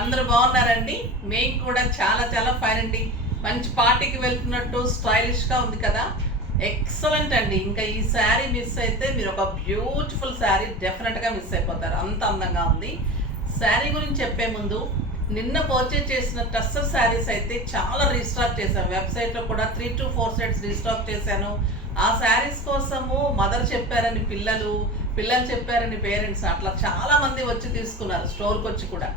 అందరూ బాగున్నారండి. మేము కూడా చాలా చాలా ఫైన్ అండి. మంచి పార్టీకి వెళ్తున్నట్టు స్టైలిష్గా ఉంది కదా, ఎక్సలెంట్ అండి. ఇంకా ఈ శారీ మిస్ అయితే మీరు ఒక బ్యూటిఫుల్ శారీ డెఫినెట్గా మిస్ అయిపోతారు, అంత అందంగా ఉంది. శారీ గురించి చెప్పే ముందు, నిన్న పర్చేజ్ చేసిన టస్సర్ శారీస్ అయితే చాలా రీస్టాక్ చేశాను. వెబ్సైట్లో కూడా 3 to 4 సెట్స్ రీస్టాక్ చేశాను. ఆ శారీస్ కోసము మదర్ చెప్పారని పిల్లలు చెప్పారని పేరెంట్స్, అట్లా చాలా మంది వచ్చి తీసుకున్నారు స్టోర్కి వచ్చి కూడా.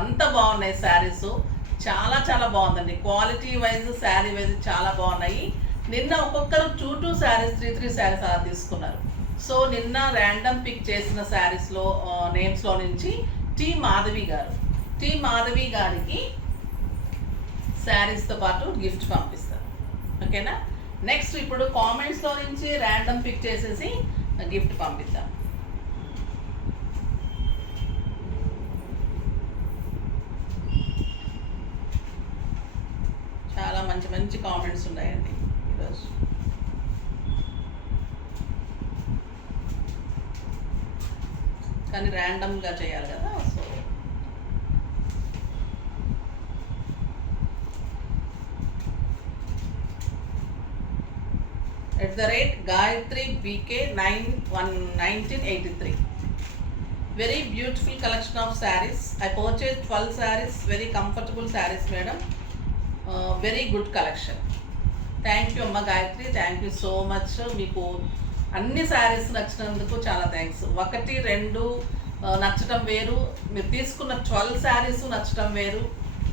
అంత బాగున్నాయి శారీస్, చాలా చాలా బాగుందండి. క్వాలిటీ వైజ్ శారీ వైజ్ చాలా బాగున్నాయి. నిన్న ఒక్కొక్కరు 2 శారీస్ 3 శారీస్ అలా తీసుకున్నారు. సో నిన్న ర్యాండమ్ పిక్ చేసిన శారీస్లో నేమ్స్లో నుంచి టీ మాధవి గారికి శారీస్తో పాటు గిఫ్ట్ పంపిస్తారు. ఓకేనా? నెక్స్ట్ ఇప్పుడు కామెంట్స్లో నుంచి ర్యాండమ్ పిక్ చేసేసి గిఫ్ట్ పంపిద్దాం. చాలా మంచి మంచి కామెంట్స్ ఉన్నాయండి ఈరోజు. కానీ ర్యాండమ్గా చేయాలి కదా, so @Gayatri BK 1983. Very beautiful collection of sarees. I purchased 12 sarees, very comfortable sarees madam. Very good collection. Thank you amma Gayatri, thank you so much. మీకు అన్ని శారీస్ నచ్చినందుకు చాలా థ్యాంక్స్. 1 2 నచ్చటం వేరు, మీరు తీసుకున్న 12 శారీస్ నచ్చటం వేరు.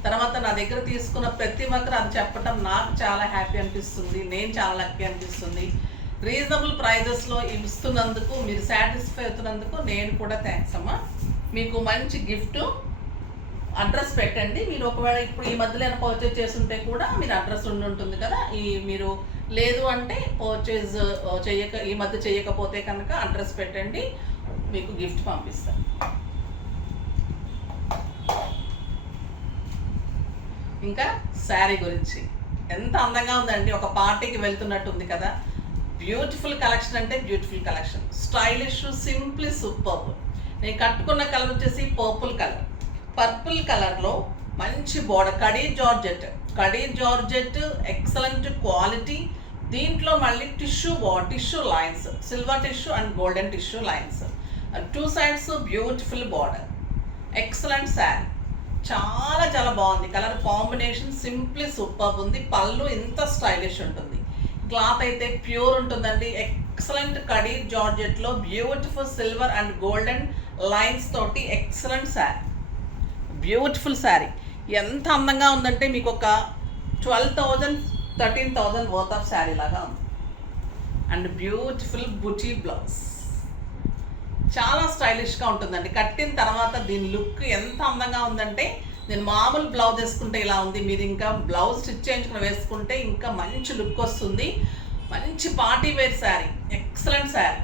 తర్వాత నా దగ్గర తీసుకున్న ప్రతి ఒక్కరు అది చెప్పటం నాకు చాలా హ్యాపీ అనిపిస్తుంది, నేను చాలా లక్కీ అనిపిస్తుంది. రీజనబుల్ ప్రైజెస్లో ఇస్తున్నందుకు, మీరు సాటిస్ఫై అవుతున్నందుకు నేను కూడా థ్యాంక్స్ అమ్మా. మీకు మంచి గిఫ్ట్. అడ్రస్ పెట్టండి. మీరు ఒకవేళ ఇప్పుడు ఈ మధ్యలో ఏమైనా పర్చేజ్ చేస్తుంటే కూడా మీరు అడ్రస్ ఉంటుంది కదా, మీరు లేదు అంటే పర్చేజ్ ఈ మధ్య చేయకపోతే కనుక అడ్రస్ పెట్టండి, మీకు గిఫ్ట్ పంపిస్తాను. ఇంకా శారీ గురించి ఎంత అందంగా ఉందండి, ఒక పార్టీకి వెళ్తున్నట్టు ఉంది కదా. బ్యూటిఫుల్ కలెక్షన్ అంటే beautiful collection, stylish, simply super. నేను కట్టుకున్న కలర్ వచ్చేసి పర్పుల్ కలర్లో మంచి border, khadi georgette excellent quality. దీంట్లో మళ్ళీ tissue lines, silver tissue and golden tissue lines, 2 sides beautiful border, excellent sari. చాలా చాలా బాగుంది. కలర్ కాంబినేషన్ సింప్లీ సూపర్ ఉంది. పళ్ళు ఇంత స్టైలిష్ ఉంటుంది. క్లాత్ అయితే ప్యూర్ ఉంటుందండి. ఎక్సలెంట్ కడీ జార్జెట్లో beautiful silver and golden lines తోటి ఎక్సలెంట్ శారీ, బ్యూటిఫుల్ శారీ. ఎంత అందంగా ఉందంటే మీకు ఒక 12,000 13,000 వర్త్ ఆఫ్ శారీ లాగా ఉంది. అండ్ బ్యూటిఫుల్ బుటీ బ్లౌజ్, చాలా స్టైలిష్గా ఉంటుందండి. కట్టిన తర్వాత దీని లుక్ ఎంత అందంగా ఉందంటే, నేను మామూలు బ్లౌజ్ వేసుకుంటే ఇలా ఉంది, మీరు ఇంకా బ్లౌజ్ స్టిచ్ చేయించుకుని వేసుకుంటే ఇంకా మంచి లుక్ వస్తుంది. మంచి party wear sari, excellent sari,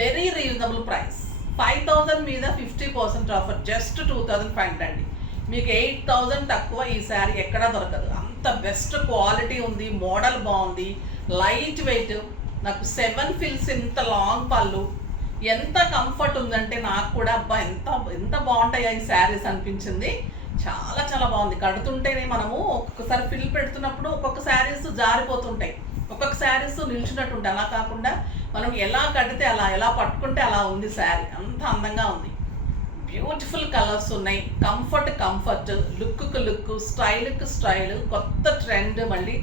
very reasonable price. 5,000 మీద 50% ఆఫర్, జస్ట్ 2,500 అండి. మీకు 8,000 తక్కువ ఈ శారీ ఎక్కడా దొరకదు. అంత బెస్ట్ క్వాలిటీ ఉంది, మోడల్ బాగుంది, లైట్ వెయిట్. నాకు 7 ఫిల్స్, ఇంత లాంగ్ పళ్ళు, ఎంత కంఫర్ట్ ఉందంటే నాకు కూడా అబ్బా ఎంత బాగుంటాయి ఈ శారీస్ అనిపించింది. చాలా చాలా బాగుంది. కడుతుంటేనే మనము ఒక్కొక్కసారి ఫిల్ పెడుతున్నప్పుడు ఒక్కొక్క శారీస్ జారిపోతుంటాయి, ఒక్కొక్క శారీస్ నిల్చున్నట్టు ఉంటాయి. అలా కాకుండా మనం ఎలా కడితే అలా, ఎలా పట్టుకుంటే అలా ఉంది శారీ, అంత అందంగా ఉంది. బ్యూటిఫుల్ కలర్స్ ఉన్నాయి. కంఫర్ట్, లుక్, స్టైల్, కొత్త ట్రెండ్, మళ్ళీ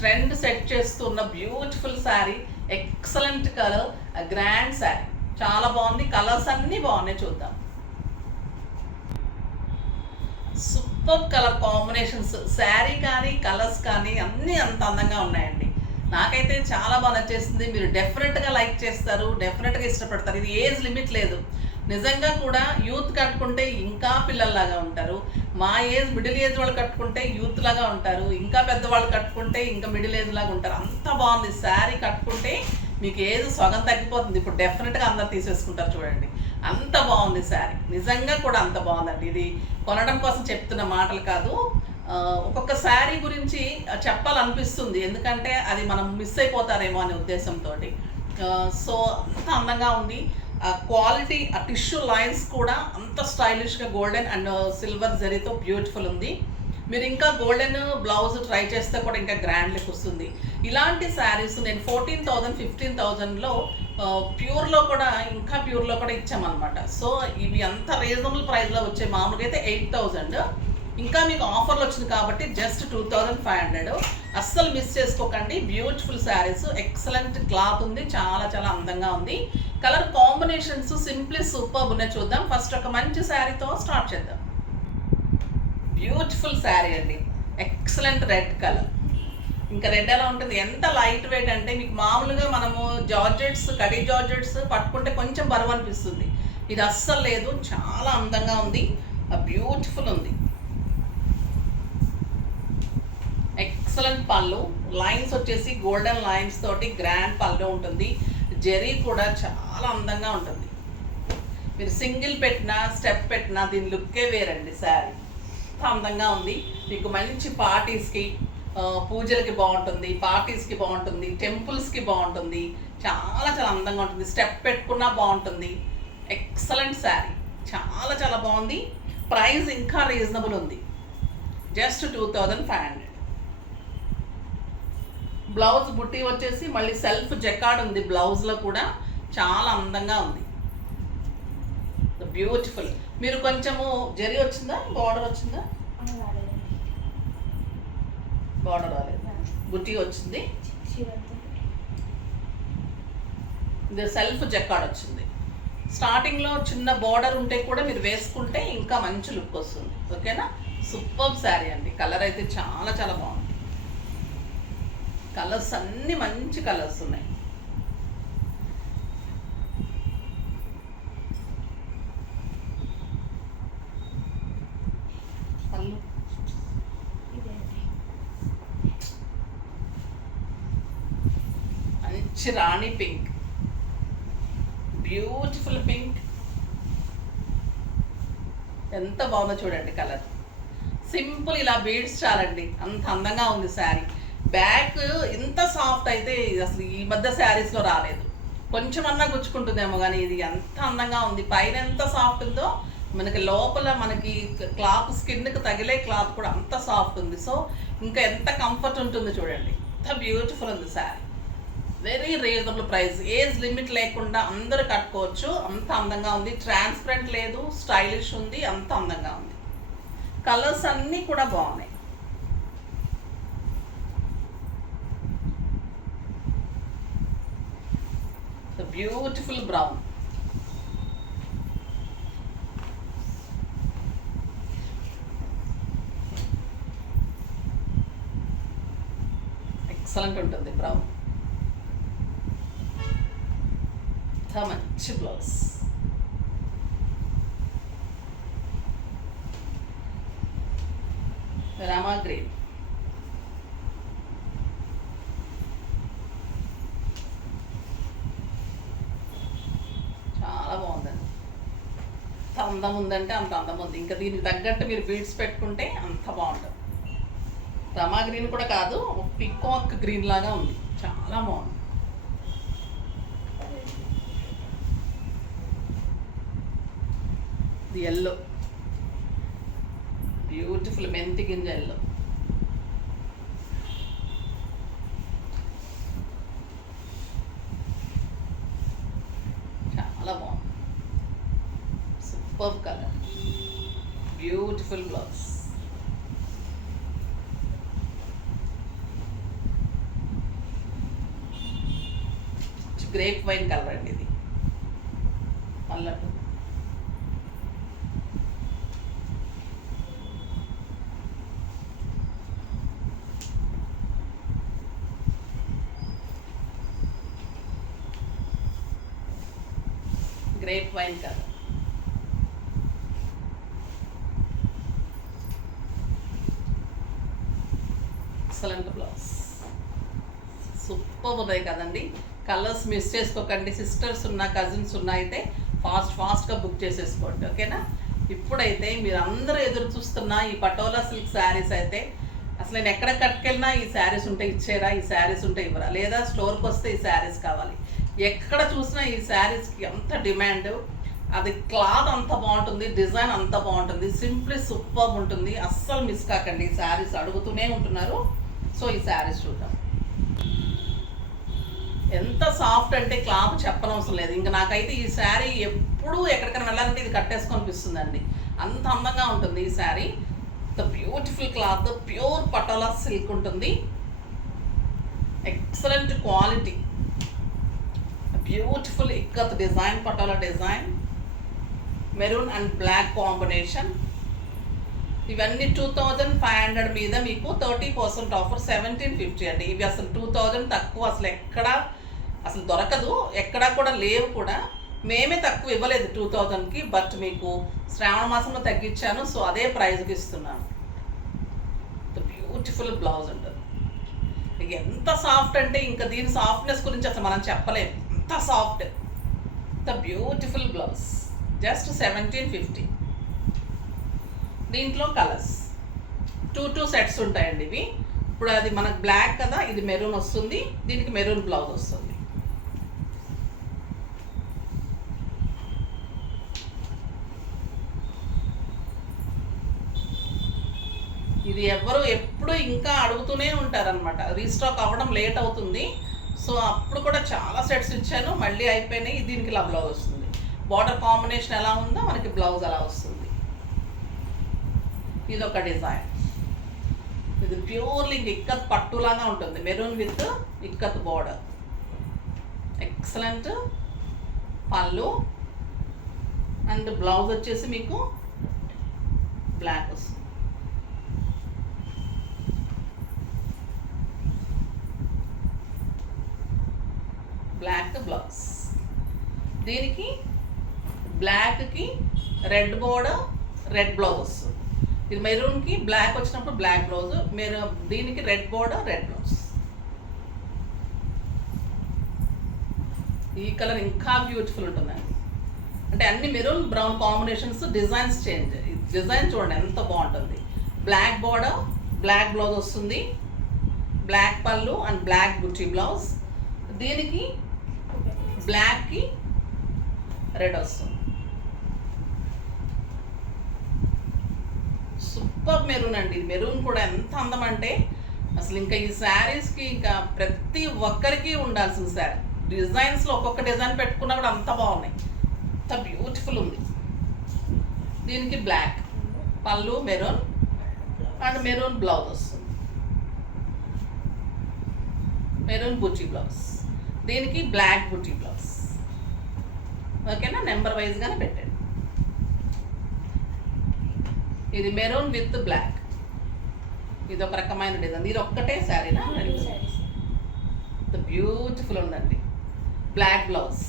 ట్రెండ్ సెట్ చేస్తున్న beautiful sari, excellent colour, grand sari, చాలా బాగుంది. కలర్స్ అన్నీ బాగున్నాయి, చూద్దాం. సూపర్ కలర్ కాంబినేషన్స్, శారీ కానీ కలర్స్ కానీ అన్నీ అంత అందంగా ఉన్నాయండి. నాకైతే చాలా బాగా నచ్చేసింది. మీరు డెఫినెట్గా లైక్ చేస్తారు, డెఫినెట్గా ఇష్టపడతారు. ఇది ఏజ్ లిమిట్ లేదు. నిజంగా కూడా యూత్ కట్టుకుంటే ఇంకా పిల్లల్లాగా ఉంటారు. మా ఏజ్, మిడిల్ ఏజ్ వాళ్ళు కట్టుకుంటే యూత్ లాగా ఉంటారు, ఇంకా పెద్దవాళ్ళు కట్టుకుంటే ఇంకా మిడిల్ ఏజ్ లాగా ఉంటారు. అంత బాగుంది శారీ. కట్టుకుంటే మీకు ఏజ్ సగం తగ్గిపోతుంది. ఇప్పుడు డెఫినెట్గా అందరు తీసేసుకుంటారు, చూడండి. అంత బాగుంది శారీ, నిజంగా కూడా అంత బాగుందండి. ఇది కొనడం కోసం చెప్తున్న మాటలు కాదు. ఒక్కొక్క శారీ గురించి చెప్పాలనిపిస్తుంది, ఎందుకంటే అది మనం మిస్ అయిపోతారేమో అనే ఉద్దేశంతో. సో అంత అందంగా ఉంది. ఆ క్వాలిటీ, ఆ టిష్యూ లైన్స్ కూడా అంత స్టైలిష్గా గోల్డెన్ అండ్ సిల్వర్ జరీతో బ్యూటిఫుల్ ఉంది. మీరు ఇంకా గోల్డెన్ బ్లౌజ్ ట్రై చేస్తే కూడా ఇంకా గ్రాండ్ లుక్ వస్తుంది. ఇలాంటి శారీస్ నేను 14,000 15,000లో ప్యూర్లో కూడా, ఇంకా ప్యూర్లో కూడా ఇచ్చామన్నమాట. సో ఇవి అంత రీజనబుల్ ప్రైస్లో వచ్చే, మామూలుగా అయితే 8,000, ఇంకా మీకు ఆఫర్లు వచ్చింది కాబట్టి జస్ట్ 2,500. అస్సలు మిస్ చేసుకోకండి. బ్యూటిఫుల్ శారీస్, ఎక్సలెంట్ క్లాత్ ఉంది, చాలా చాలా అందంగా ఉంది. కలర్ కాంబినేషన్స్ సింప్లీ సూపర్ ఉన్నాయి. చూద్దాం. ఫస్ట్ ఒక మంచి శారీతో స్టార్ట్ చేద్దాం. బ్యూటిఫుల్ శారీ అండి, ఎక్సలెంట్ రెడ్ కలర్. ఇంకా రెడ్ ఎలా ఉంటుంది, ఎంత లైట్ వెయిట్ అంటే మీకు మామూలుగా మనము జార్జెట్స్, కడీ జార్జెట్స్ పట్టుకుంటే కొంచెం బరువు అనిపిస్తుంది. ఇది అస్సలు లేదు, చాలా అందంగా ఉంది, బ్యూటిఫుల్ ఉంది. ఎక్సలెంట్ పళ్ళు, లైన్స్ వచ్చేసి గోల్డెన్ లైన్స్ తోటి గ్రాండ్ పళ్ళు ఉంటుంది. జెరీ కూడా చాలా అందంగా ఉంటుంది. మీరు సింగిల్ పెట్టినా, స్టెప్ పెట్టినా దీని లుక్కే వేరండి. శారీ అందంగా ఉంది. మీకు మంచి పార్టీస్కి, పూజలకి బాగుంటుంది, పార్టీస్కి బాగుంటుంది, టెంపుల్స్కి బాగుంటుంది, చాలా చాలా అందంగా ఉంటుంది. స్టెప్ పెట్టుకున్నా బాగుంటుంది. ఎక్సలెంట్ శారీ, చాలా చాలా బాగుంది. ప్రైస్ ఇంకా రీజనబుల్ ఉంది, జస్ట్ 2,500. బ్లౌజ్ బుట్టి వచ్చేసి మళ్ళీ సెల్ఫ్ జకార్డ్ ఉంది. బ్లౌజ్లో కూడా చాలా అందంగా ఉంది, బ్యూటిఫుల్. మీరు కొంచెము జరీ వచ్చిందా, బార్డర్ వచ్చిందా? బార్డర్ రాలేదు, బుట్టి వచ్చింది. ఇది సెల్ఫ్ జకార్డ్ వచ్చింది. స్టార్టింగ్లో చిన్న బార్డర్ ఉంటే కూడా మీరు వేసుకుంటే ఇంకా మంచి లుక్ వస్తుంది. ఓకేనా? సూపర్ శారీ అండి. కలర్ అయితే చాలా చాలా బాగుంది. కలర్స్ అన్నీ మంచి కలర్స్ ఉన్నాయి. మంచి రాణి పింక్, బ్యూటిఫుల్ పింక్. ఎంత బాగుందో చూడండి కలర్. సింపుల్ ఇలా బీడ్స్ చాలండి, అంత అందంగా ఉంది శారీ. బ్యాక్ ఇంత సాఫ్ట్ అయితే అసలు ఈ మధ్య శారీస్లో రాలేదు. కొంచెం అన్నా గుచ్చుకుంటుందేమో, కానీ ఇది ఎంత అందంగా ఉంది. పైన ఎంత సాఫ్ట్ ఉందో మనకి లోపల మనకి క్లాత్, స్కిన్కి తగిలే క్లాత్ కూడా అంత సాఫ్ట్ ఉంది. సో ఇంకా ఎంత కంఫర్ట్ ఉంటుంది చూడండి. ఎంత బ్యూటిఫుల్ ఉంది sari. Very reasonable price, age limit లేకుండా అందరూ కట్టుకోవచ్చు. అంత అందంగా ఉంది. ట్రాన్స్పరెంట్ లేదు, స్టైలిష్ ఉంది, అంత అందంగా ఉంది. కలర్స్ అన్నీ కూడా బాగున్నాయి. బ్యూటిఫుల్ బ్రౌన్, ఎక్సలెంట్ ఉంటుంది బ్రౌన్. మంచి బ్లౌజ్, రామా గ్రీన్, చాలా బాగుందండి. అంత అందం ఉందంటే అంత అందం ఉంది. ఇంకా దీనికి తగ్గట్టు మీరు బీడ్స్ పెట్టుకుంటే అంత బాగుంటుంది. రమా గ్రీన్ కూడా కాదు, పికాక్ గ్రీన్ లాగా ఉంది, చాలా బాగుంది. ఎల్లో, బ్యూటిఫుల్ మెంతి గింజ ఎల్లో, చాలా బాగుంది. Super colour, beautiful blouse. Grape wine colour అండి ఇది, అల్లట్టు. Grape wine colour, excellent blouse. Super ఉన్నాయి కదండి. కలర్స్ మిస్ చేసుకోకండి. సిస్టర్స్ ఉన్న, కజిన్స్ ఉన్న అయితే ఫాస్ట్గా బుక్ చేసేసుకోండి. ఓకేనా? ఇప్పుడైతే మీరు అందరూ ఎదురు చూస్తున్న ఈ పటోలా సిల్క్ శారీస్ అయితే అసలు నేను ఎక్కడ కట్టుకెళ్ళినా ఈ శారీస్ ఉంటే ఇచ్చేరా, ఈ శారీస్ ఉంటే ఇవ్వరా, లేదా స్టోర్కి వస్తే ఈ శారీస్ కావాలి. ఎక్కడ చూసినా ఈ శారీస్కి అంత డిమాండ్. అది క్లాత్ అంత బాగుంటుంది, డిజైన్ అంత బాగుంటుంది, సింప్లీ సూపర్ ఉంటుంది. అస్సలు మిస్ కాకండి. ఈ శారీస్ అడుగుతూనే ఉంటున్నారు. సో ఈ శారీస్ చూద్దాం. ఎంత సాఫ్ట్ అంటే క్లాత్ చెప్పనవసరం లేదు. ఇంకా నాకైతే ఈ శారీ ఎప్పుడు ఎక్కడికైనా వెళ్ళాలంటే ఇది కట్టేసుకొని అనిపిస్తుందండి. అంత అందంగా ఉంటుంది ఈ sari. The beautiful cloth, pure patola silk ఉంటుంది. Excellent quality, beautiful ikat design, patola design, maroon and black combination. ఇవన్నీ 2500 మీద మీకు 30% ఆఫర్ 1750 అండి. ఇవి అసలు 2000 తక్కువ అసలు ఎక్కడ అసలు దొరకదు, ఎక్కడా కూడా లేవు కూడా. మేమే తక్కువ ఇవ్వలేదు 2000కి, బట్ మీకు శ్రావణ మాసంలో తగ్గించాను. సో అదే ప్రైజ్కి ఇస్తున్నాను. బ్యూటిఫుల్ బ్లౌజ్ ఉంటుంది. ఎంత సాఫ్ట్ అంటే ఇంకా దీని సాఫ్ట్నెస్ గురించి అసలు మనం చెప్పలేము. ఎంత soft, the beautiful blouse, just 1750. దీంట్లో కలర్స్ 2 సెట్స్ ఉంటాయండి ఇవి. ఇప్పుడు అది మనకు బ్లాక్ కదా, ఇది మెరూన్ వస్తుంది, దీనికి మెరూన్ బ్లౌజ్ వస్తుంది. ఇది ఎవరు ఎప్పుడు ఇంకా అడుగుతూనే ఉంటారనమాట. రీస్టాక్ అవ్వడం లేట్ అవుతుంది. సో అప్పుడు కూడా చాలా సెట్స్ ఇచ్చాను, మళ్ళీ అయిపోయినాయి. దీనికి ఇలా బ్లౌజ్ వస్తుంది. బార్డర్ కాంబినేషన్ ఎలా ఉందో మనకి బ్లౌజ్ అలా వస్తుంది. ఇది ఒక డిజైన్. ఇది ప్యూర్లీ ఇక్కత్ పట్టులాగా ఉంటుంది. Maroon with ikat border. Excellent పళ్ళు అండ్ బ్లౌజ్ వచ్చేసి మీకు బ్లాక్ వస్తుంది. Black blouse. దీనికి బ్లాక్కి రెడ్ బోర్డర్, రెడ్ బ్లౌజ్ వస్తుంది. ఇది మెరూన్కి బ్లాక్ వచ్చినప్పుడు బ్లాక్ బ్లౌజ్, దీనికి రెడ్ బోర్డర్, రెడ్ బ్లౌజ్. ఈ కలర్ ఇంకా బ్యూటిఫుల్ ఉంటుందండి. అంటే అన్ని maroon brown combinations, designs change. Design చూడండి ఎంత బాగుంటుంది. బ్లాక్ బోర్డర్, బ్లాక్ బ్లౌజ్ వస్తుంది, బ్లాక్ పళ్ళు అండ్ బ్లాక్ బుట్టి బ్లౌజ్. దీనికి బ్లాక్కి రెడ్ వస్తుంది. సూపర్ మెరూన్ అండి. మెరూన్ కూడా ఎంత అందం అంటే అసలు ఇంకా ఈ శారీస్కి ఇంకా ప్రతి ఒక్కరికి ఉండాల్సిన శారీ. డిజైన్స్లో ఒక్కొక్క డిజైన్ పెట్టుకున్నా కూడా అంత బాగున్నాయి. అంత బ్యూటిఫుల్ ఉంది. దీనికి బ్లాక్ పళ్ళు, మెరూన్ అండ్ మెరూన్ బ్లౌజ్ వస్తుంది, మెరూన్ బుట్టి బ్లౌజ్. దీనికి బ్లాక్ బుట్టి బ్లౌజ్. ఓకేనా, నెంబర్ వైజ్గానే పెట్టండి. ఇది మెరూన్ విత్ బ్లాక్. ఇది ఒక రకమైన డిజైన్. ఇది ఒక్కటే శారీనా? బ్యూటిఫుల్ ఉందండి. Black blouse.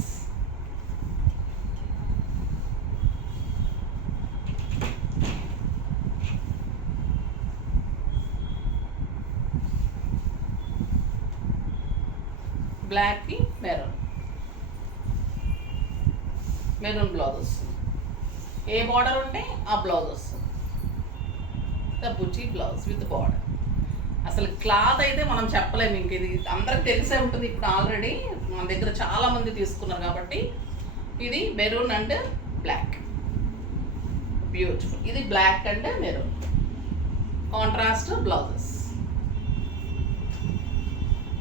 బ్లాక్కి మెరూన్, మెరూన్ బ్లౌజ్ వస్తుంది. ఏ బార్డర్ ఉంటే ఆ బ్లౌజ్ వస్తుంది. ద బుట్టి బ్లౌజ్ విత్ బార్డర్. అసలు క్లాత్ అయితే మనం చెప్పలేము. ఇంక ఇది అందరికి తెలిసే ఉంటుంది. ఇప్పుడు ఆల్రెడీ మన దగ్గర చాలా మంది తీసుకున్నారు కాబట్టి. ఇది మెరూన్ అండ్ బ్లాక్, బ్యూటిఫుల్. ఇది black and maroon contrast blouses.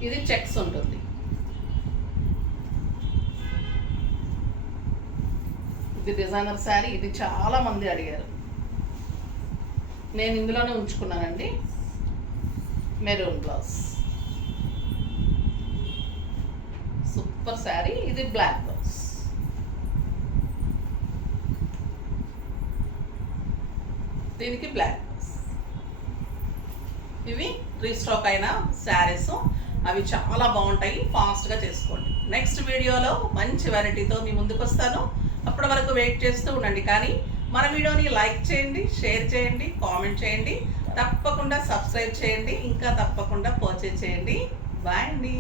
ఇది చెక్స్ ఉంటుంది. ఇది డిజైనర్ శారీ. ఇది చాలా మంది అడిగారు, నేను ఇందులోనే ఉంచుకున్నానండి. Maroon blouse, super sari. ఇది బ్లాక్ బ్లౌజ్. దీనికి బ్లాక్ బ్లౌజ్. ఇవి రీస్టాక్ అయిన శారీస్. అవి చాలా బాగుంటాయి. ఫాస్ట్గా చేసుకోండి. నెక్స్ట్ వీడియోలో మంచి వెరైటీతో మీ ముందుకు వస్తాను. అప్పటి వరకు వెయిట్ చేస్తూ ఉండండి. కానీ మన వీడియోని లైక్ చేయండి, షేర్ చేయండి, కామెంట్ చేయండి, తప్పకుండా సబ్స్క్రైబ్ చేయండి, ఇంకా తప్పకుండా పర్చేజ్ చేయండి. బాయ్ అండి.